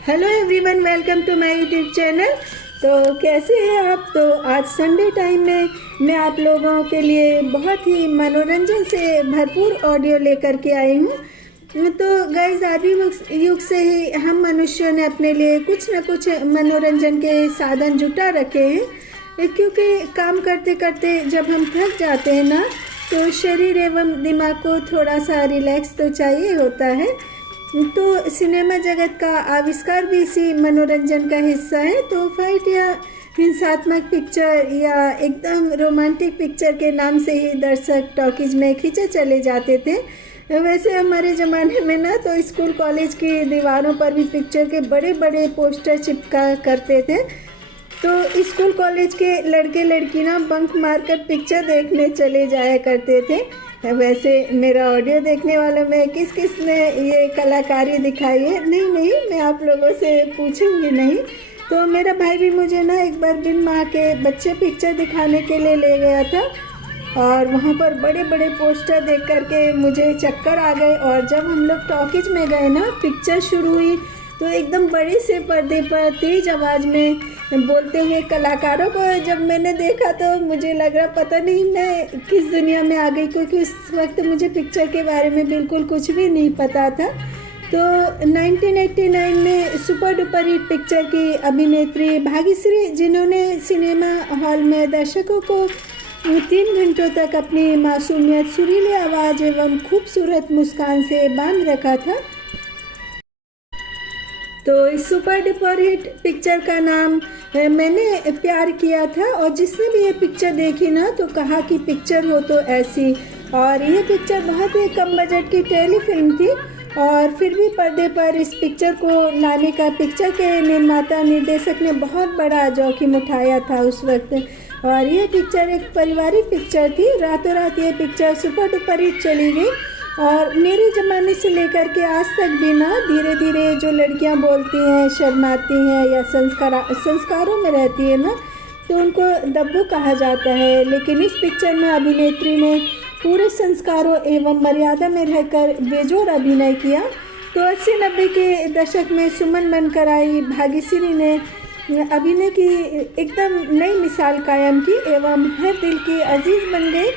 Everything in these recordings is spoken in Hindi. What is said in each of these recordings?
Hello everyone, welcome to my YouTube channel. तो कैसे हैं आप? तो आज संडे टाइम में मैं आप लोगों के लिए बहुत ही मनोरंजन से भरपूर ऑडियो लेकर के आई हूँ। तो गाइस, आदि युग से ही हम मनुष्यों ने अपने लिए कुछ न कुछ मनोरंजन के साधन जुटा रखे हैं, क्योंकि काम करते करते जब हम थक जाते हैं ना, तो शरीर एवं दिमाग को थोड़ा सा रिलैक्स तो चाहिए होता है। तो सिनेमा जगत का आविष्कार भी इसी मनोरंजन का हिस्सा है। तो फाइट या हिंसात्मक पिक्चर या एकदम रोमांटिक पिक्चर के नाम से ही दर्शक टॉकीज में खींचे चले जाते थे। वैसे हमारे ज़माने में ना तो स्कूल कॉलेज की दीवारों पर भी पिक्चर के बड़े बड़े पोस्टर चिपका करते थे। तो स्कूल कॉलेज के लड़के लड़की ना बंक मारकर पिक्चर देखने चले जाया करते थे। वैसे मेरा ऑडियो देखने वालों में किस किस ने ये कलाकारी दिखाई है? नहीं, मैं आप लोगों से पूछूंगी नहीं। तो मेरा भाई भी मुझे ना एक बार बिन माँ के बच्चे पिक्चर दिखाने के लिए ले गया था, और वहाँ पर बड़े बड़े पोस्टर देख करके मुझे चक्कर आ गए। और जब हम लोग टॉकीज में गए ना, पिक्चर शुरू हुई, तो एकदम बड़े से पर्दे पर तेज आवाज़ में बोलते हुए कलाकारों को जब मैंने देखा तो मुझे लग रहा पता नहीं मैं किस दुनिया में आ गई, क्योंकि उस वक्त मुझे पिक्चर के बारे में बिल्कुल कुछ भी नहीं पता था। तो 1989 में सुपर डुपर हिट पिक्चर की अभिनेत्री भाग्यश्री, जिन्होंने सिनेमा हॉल में दर्शकों को 3 घंटों तक अपनी मासूमियत, सुरीली आवाज़ एवं खूबसूरत मुस्कान से बांध रखा था। तो इस सुपर डुपर हिट पिक्चर का नाम मैंने प्यार किया था, और जिसने भी ये पिक्चर देखी ना तो कहा कि पिक्चर हो तो ऐसी। और ये पिक्चर बहुत ही कम बजट की टेलीफिल्म थी, और फिर भी पर्दे पर इस पिक्चर को लाने का पिक्चर के निर्माता निर्देशक ने बहुत बड़ा जोखिम उठाया था उस वक्त। और ये पिक्चर एक पारिवारिक पिक्चर थी। रातों रात ये पिक्चर सुपर डुपर हिट चली गई, और मेरे ज़माने से लेकर के आज तक भी ना धीरे धीरे जो लड़कियां बोलती हैं, शर्माती हैं या संस्कारों में रहती है ना, तो उनको दब्बू कहा जाता है। लेकिन इस पिक्चर में अभिनेत्री ने पूरे संस्कारों एवं मर्यादा में रहकर बेजोड़ अभिनय किया। तो 80-90 के दशक में सुमन बनकर आई भाग्यश्री ने अभिनय की एकदम नई मिसाल कायम की एवं हर दिल की अजीज़ बन गई।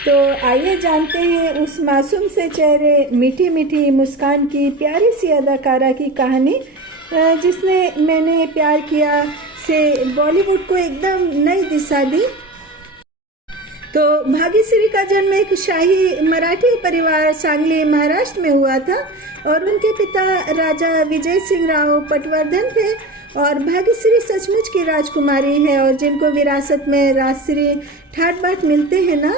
तो आइए जानते हैं उस मासूम से चेहरे, मीठी मीठी मुस्कान की प्यारी सी अदाकारा की कहानी, जिसने मैंने प्यार किया से बॉलीवुड को एकदम नई दिशा दी। तो भाग्यश्री का जन्म एक शाही मराठी परिवार सांगली, महाराष्ट्र में हुआ था, और उनके पिता राजा विजय सिंह राव पटवर्धन थे। और भाग्यश्री सचमुच की राजकुमारी है, और जिनको विरासत में राजश्री ठाट बाट मिलते हैं ना,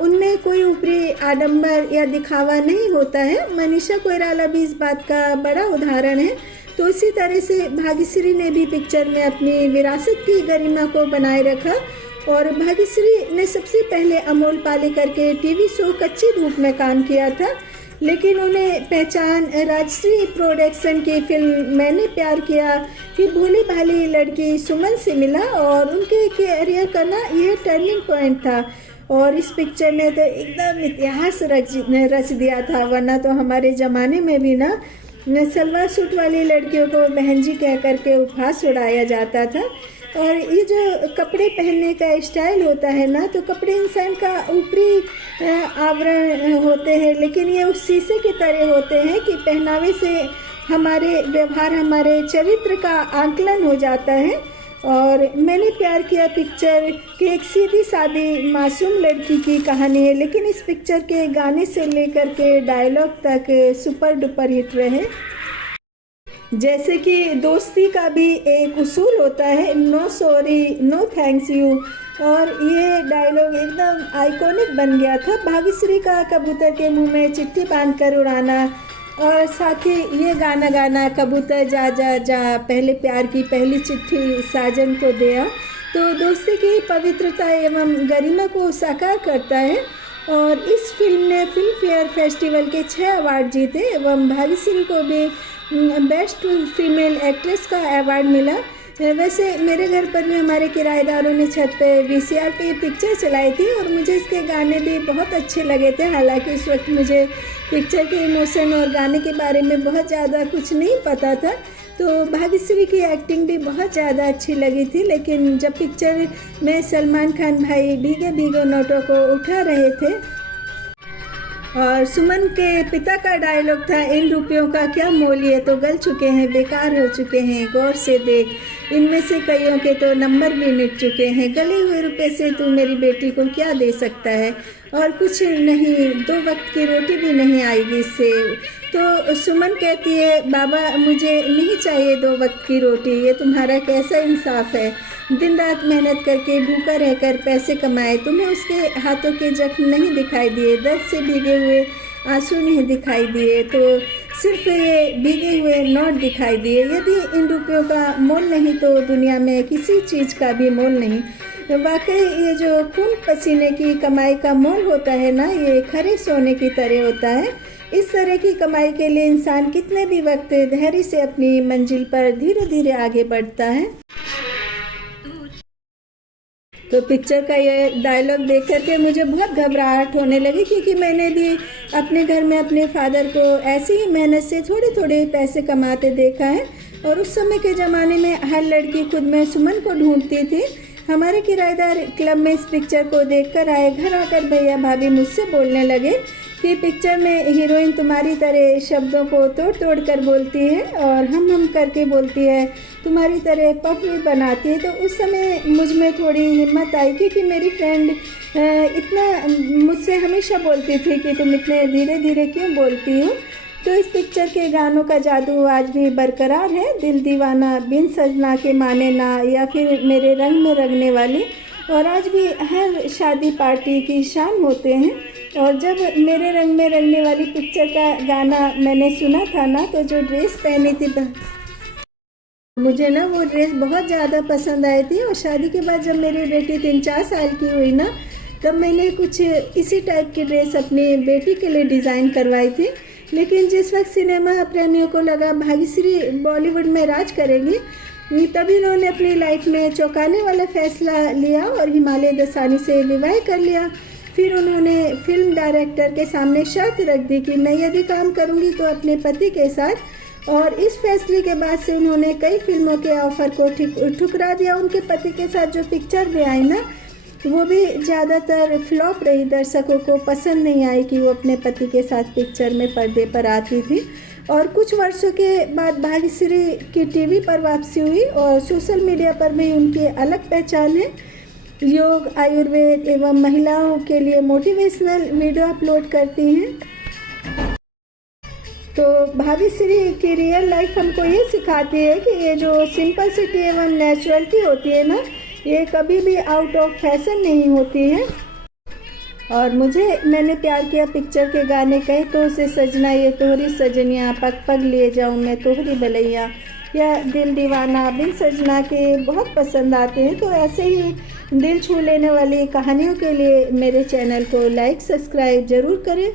उनमें कोई ऊपरी आडंबर या दिखावा नहीं होता है। मनीषा कोइराला भी इस बात का बड़ा उदाहरण है। तो इसी तरह से भाग्यश्री ने भी पिक्चर में अपनी विरासत की गरिमा को बनाए रखा। और भाग्यश्री ने सबसे पहले अमोल पालेकर के टीवी शो कच्ची धूप में काम किया था, लेकिन उन्हें पहचान राजश्री प्रोडक्शन की फिल्म मैंने प्यार किया कि भोली भाली लड़की सुमन से मिला, और उनके कैरियर का ना यह टर्निंग पॉइंट था। और इस पिक्चर ने तो एकदम इतिहास रच दिया था, वरना तो हमारे ज़माने में भी ना सलवार सूट वाली लड़कियों को बहन जी कह करके उपहास उड़ाया जाता था। और ये जो कपड़े पहनने का स्टाइल होता है ना, तो कपड़े इंसान का ऊपरी आवरण होते हैं, लेकिन ये उस शीशे की तरह होते हैं कि पहनावे से हमारे व्यवहार, हमारे चरित्र का आकलन हो जाता है। और मैंने प्यार किया पिक्चर की एक सीधी सादी मासूम लड़की की कहानी है, लेकिन इस पिक्चर के गाने से लेकर के डायलॉग तक सुपर डुपर हिट रहे। जैसे कि दोस्ती का भी एक उसूल होता है, no sorry no thanks you, और ये डायलॉग एकदम आइकॉनिक बन गया था। भाग्यश्री का कबूतर के मुंह में चिट्ठी बांध कर उड़ाना, और साथ ही ये गाना गाना, कबूतर जा जा जा, पहले प्यार की पहली चिट्ठी साजन को दिया, तो दोस्ती की पवित्रता एवं गरिमा को साकार करता है। और इस फिल्म ने फिल्म फेयर फेस्टिवल के 6 अवार्ड जीते, एवं भाग्यश्री को भी बेस्ट फीमेल एक्ट्रेस का अवार्ड मिला। वैसे मेरे घर पर भी हमारे किराएदारों ने छत पे वीसीआर पे ये पिक्चर चलाई थी, और मुझे इसके गाने भी बहुत अच्छे लगे थे। हालांकि इस वक्त मुझे पिक्चर के इमोशन और गाने के बारे में बहुत ज़्यादा कुछ नहीं पता था, तो भाग्यश्री की एक्टिंग भी बहुत ज़्यादा अच्छी लगी थी। लेकिन जब पिक्चर में सलमान खान भाई भीगे भीगे नोटों को उठा रहे थे और सुमन के पिता का डायलॉग था, इन रुपयों का क्या मोल, ये तो गल चुके हैं, बेकार हो चुके हैं, गौर से देख, इनमें से कईयों के तो नंबर भी मिट चुके हैं, गले हुए रुपए से तू मेरी बेटी को क्या दे सकता है, और कुछ नहीं, 2 वक्त की रोटी भी नहीं आएगी इससे। तो सुमन कहती है, बाबा मुझे नहीं चाहिए 2 वक्त की रोटी, ये तुम्हारा कैसा इंसाफ है, दिन रात मेहनत करके भूखा रहकर पैसे कमाए, तुम्हें उसके हाथों के जख्म नहीं दिखाई दिए, दर्द से भीगे हुए आंसू नहीं दिखाई दिए, तो सिर्फ ये भीगे हुए नोट दिखाई दिए। यदि इन रुपयों का मोल नहीं तो दुनिया में किसी चीज़ का भी मोल नहीं। वाकई ये जो खून पसीने की कमाई का मोल होता है ना, ये खरे सोने की तरह होता है। इस तरह की कमाई के लिए इंसान कितने भी वक्त धैर्य से अपनी मंजिल पर धीरे धीरे आगे बढ़ता है। तो पिक्चर का ये डायलॉग देख करके मुझे बहुत घबराहट होने लगी, क्योंकि मैंने भी अपने घर में अपने फादर को ऐसी ही मेहनत से थोड़े थोड़े पैसे कमाते देखा है। और उस समय के ज़माने में हर लड़की खुद में सुमन को ढूंढती थी। हमारे किराएदार क्लब में इस पिक्चर को देखकर आए, घर आकर भैया भाभी मुझसे बोलने लगे कि पिक्चर में हीरोइन तुम्हारी तरह शब्दों को तोड़ तोड़ कर बोलती है और हम करके बोलती है, तुम्हारी तरह पफ भी बनाती है। तो उस समय मुझ में थोड़ी हिम्मत आई, क्योंकि मेरी फ्रेंड इतना मुझसे हमेशा बोलती थी कि तुम इतने धीरे धीरे क्यों बोलती हो। तो इस पिक्चर के गानों का जादू आज भी बरकरार है। दिल दीवाना, बिन सजना के माने ना, या फिर मेरे रंग में रंगने वाली, और आज भी हर शादी पार्टी की शान होते हैं। और जब मेरे रंग में रंगने वाली पिक्चर का गाना मैंने सुना था ना, तो जो ड्रेस पहनी थी मुझे ना वो ड्रेस बहुत ज़्यादा पसंद आई थी। और शादी के बाद जब मेरी बेटी 3-4 साल की हुई ना, तब मैंने कुछ इसी टाइप की ड्रेस अपनी बेटी के लिए डिज़ाइन करवाई थी। लेकिन जिस वक्त सिनेमा प्रेमियों को लगा भाग्यश्री बॉलीवुड में राज करेगी, तभी उन्होंने अपनी लाइफ में चौंकाने वाला फैसला लिया और हिमालय दसानी से विवाह कर लिया। फिर उन्होंने फिल्म डायरेक्टर के सामने शर्त रख दी कि मैं यदि काम करूंगी तो अपने पति के साथ। और इस फैसले के बाद से उन्होंने कई फिल्मों के ऑफर को ठुकरा दिया। उनके पति के साथ जो पिक्चर भी आई ना, वो भी ज़्यादातर फ्लॉप रही, दर्शकों को पसंद नहीं आई कि वो अपने पति के साथ पिक्चर में पर्दे पर आती थी। और कुछ वर्षों के बाद भाग्यश्री की टीवी पर वापसी हुई और सोशल मीडिया पर भी उनकी अलग पहचान है। योग, आयुर्वेद एवं महिलाओं के लिए मोटिवेशनल वीडियो अपलोड करती हैं। तो भाग्यश्री की रियल लाइफ हमको ये सिखाती है कि ये जो सिंपलिसिटी एवं नेचुरलिटी होती है ना, ये कभी भी आउट ऑफ फैशन नहीं होती है। और मैंने प्यार किया पिक्चर के गाने कहे तो से सजना ये तोहरी सजनिया, पग पग लिए जाऊँ मैं तोहरी बलैया, या दिल दीवाना, बिन सजना के बहुत पसंद आते हैं। तो ऐसे ही दिल छू लेने वाली कहानियों के लिए मेरे चैनल को लाइक सब्सक्राइब ज़रूर करें।